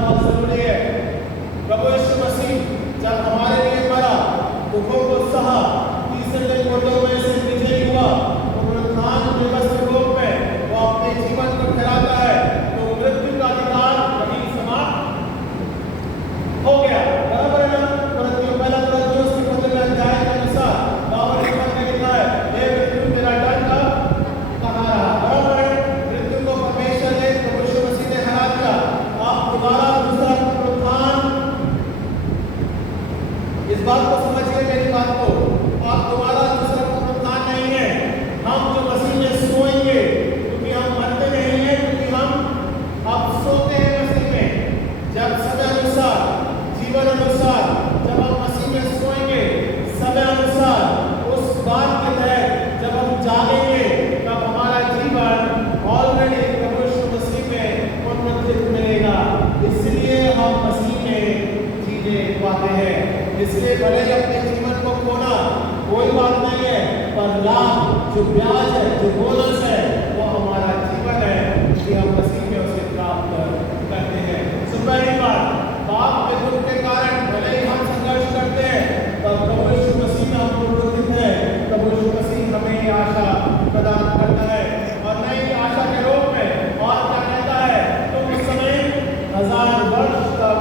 बहुत जरूरी है। प्रभु यीशु मसीह जब हमारे लिए मरा, दुखों को सहा, तीसरे दिन मुर्दों में से विजयी हुआ, पुनरुत्थान दिवस के रूप में वो अपने जीवन को फैलाता है, तो मृत्यु का अधिकार वहीं समाप्त हो गया। बराबर है ना? परंतु पहला कोरिन्थियों के पत्र में अध्याय के अनुसार 52 पद में लिखा है, हे मृत्यु तेरा दंड कहाँ रहा? बराबर है? मृत्यु को परमेश्वर ने, प्रभु यीशु मसीह ने हरा दिया। आप दोबारा दूसरा पुनरुत्थान, इस बात को समझिए मेरी बात को, आप दोबारा दूसरा पुनरुत्थान नहीं है। हम जो मसीह में सोएंगे, क्योंकि हम मरते नहीं हैं, क्योंकि हम अब सोते हैं मसीह में। जब समय अनुसार, जीवन अनुसार, जब हम मसीह में सोएंगे, समय अनुसार, उस बात के तहत जब हम जागेंगे, तब हमारा जीवन ऑलरेडी प्रभु यीशु मसीह में उन्नतित मिलेगा। इसलिए हम मसीह में जीने पाते हैं। इसलिए भले ही अपने जीवन को खोना कोई बात नहीं है, पर लाभ, जो ब्याज है, जो बोनस है, वो हमारा जीवन है कि हम मसीह में उसे प्राप्त करते हैं। सो पहली बात, पाप के दुख के कारण भले ही हम संघर्ष करते हैं, पर प्रभु यीशु मसीह में हम उन्नतित हैं। प्रभु यीशु मसीह हमें ये आशा प्रदान करता है, और नई आशा के रूप में और क्या कहता है, तुम उस समय 1000 वर्ष तक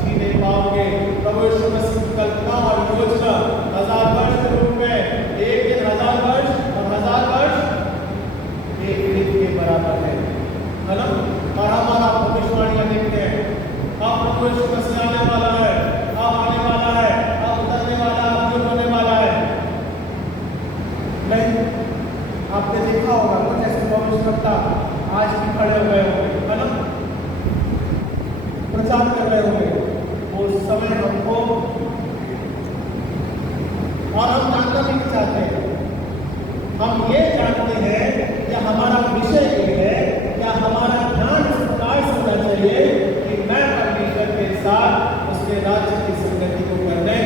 जीने पाओगे। प्रभु यीशु मसीह की कल्पना और योजना 1000 वर्ष के रूप में, एक दिन 1000 वर्ष और 1000 वर्ष एक दिन के बराबर है ना? और हमारा भविष्यवाणियां देखते हैं, अब प्रभु यीशु मसीह आने वाला है, अब आने वाला है, अब उतरने वाला है, अब होने वाला है। नहीं, आपने देखा होगा कुछ ऐसे भविष्यवक्ता आज भी खड़े हुए होंगे, है ना? प्रचार कर रहे होंगे, वो समय हमको, और हम जानना भी नहीं चाहते हैं। हम ये जानते हैं कि हमारा विषय ये है, क्या हमारा ध्यान इस प्रकार से होना चाहिए कि मैं परमेश्वर के साथ उसके राज्य की संगति को करने,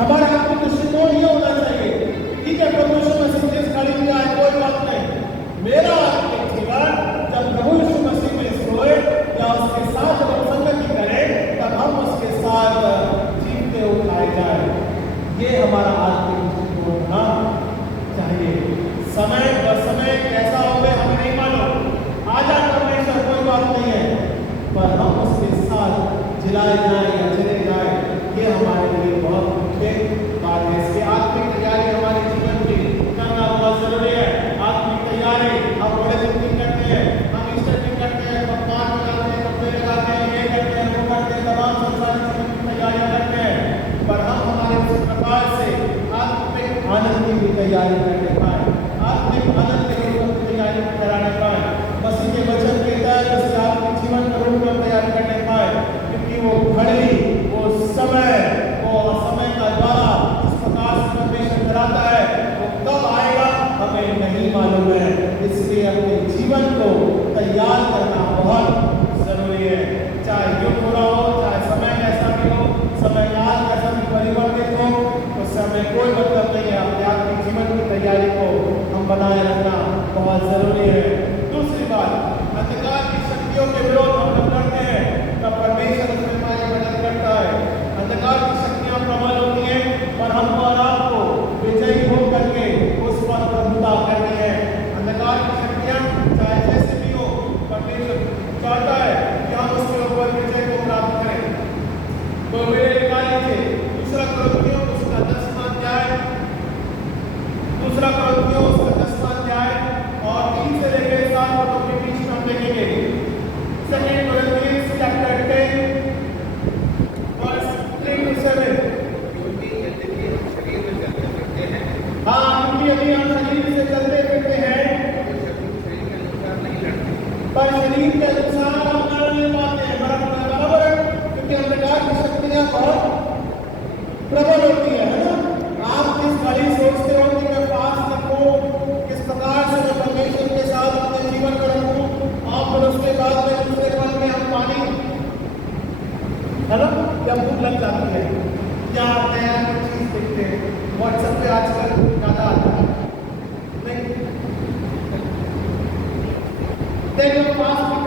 हमारा आत्मिक दृष्टिकोण ये होना चाहिए। ठीक है, प्रभु यीशु मसीह जिस घड़ी में आए कोई बात नहीं, मेरा आत्मिक जीवन जब प्रभु यीशु मसीह में सोए या उसके साथ जब हम संगति करें, तब हम उसके साथ जीवते उठाए जाए। ये हमारा आत्मिक दृष्टिकोण होना चाहिए। समय व समय कैसा होगा हमें नहीं मालूम, आ जाए परमेश्वर कोई बात नहीं है, पर हम उसके साथ जिलाए जाए या चले जाए, ये हमारे लिए बहुत मुख्य बात है। इसकी आत्मिक तैयारी हमारे जीवन की करना बहुत जरूरी है। आत्मिक तैयारी हम बड़े दिन करते हैं, हम ईस्टर दिन करते हैं, पकवान बनाते हैं, कपड़े लगाते हैं, ये करते हैं, वो करते हैं, तमाम संसारिक जीवन की तैयारियां करते हैं, पर हम हमारे उस प्रकार से आत्मिक आनंद की भी तैयारी करने पाए, आत्मिक आनंद के रूप में तैयारी कराने पाए, मसीह के वचन के तहत उस आत्मिक जीवन के रूप में तैयार करने पाए। क्योंकि वो घड़ी, वो समय का द्वारा जिस प्रकार से परमेश्वर कराता है, वो कब आएगा हमें नहीं मालूम है। इसलिए अपने जीवन को तैयार करना बहुत जरूरी है। चाहे युग बुरा हो, चाहे समय कैसा भी हो, समय काल कैसा भी परिवर्तित हो, उस समय कोई मतलब नहीं है। अपने आत्मिक जीवन की तैयारी को हम बनाए रखना बहुत जरूरी है। दूसरी बात, अंधकार की शक्तियों के विरोध हम जब लड़ते हैं, तब परमेश्वर उसमें हमारी मदद करता है। अंधकार की शक्तियां प्रबल होती हैं, पर हमको और आपको विजयी हो करके उस पर प्रभुता करनी है। अंधकार की शक्तियां चाहे जैसे भी हो, परमेश्वर चाहता है कि हम उसके ऊपर विजय को प्राप्त करें। तो मेरे निकाल लीजिए दूसरा कोरिन्थियों उसका 10वां अध्याय, दूसरा कोरिन्थियों उसका 10वां अध्याय और 3 से लेकर 7 पदों के बीच में हम देखेंगे। Second Corinthians chapter 10 verse 3 to 7। हाँ, क्योंकि यदि हम शरीर से चलते फिरते हैं, पर शरीर के अनुसार हम कर नहीं पाते हैं। बराबर है? क्योंकि अंधकार की शक्तियां बहुत प्रबल होती है ना? आप किस घड़ी सोचते हो कि मैं फास्ट रखूं, किस प्रकार से मैं परमेश्वर के साथ अपने जीवन को रखूं, और फिर उसके बाद में दूसरे पल में हम पानी, है ना, जब भूख लग जाती है, क्या नया चीज देखते हैं व्हाट्सएप पे आजकल ज्यादा आता है, नहीं then your fast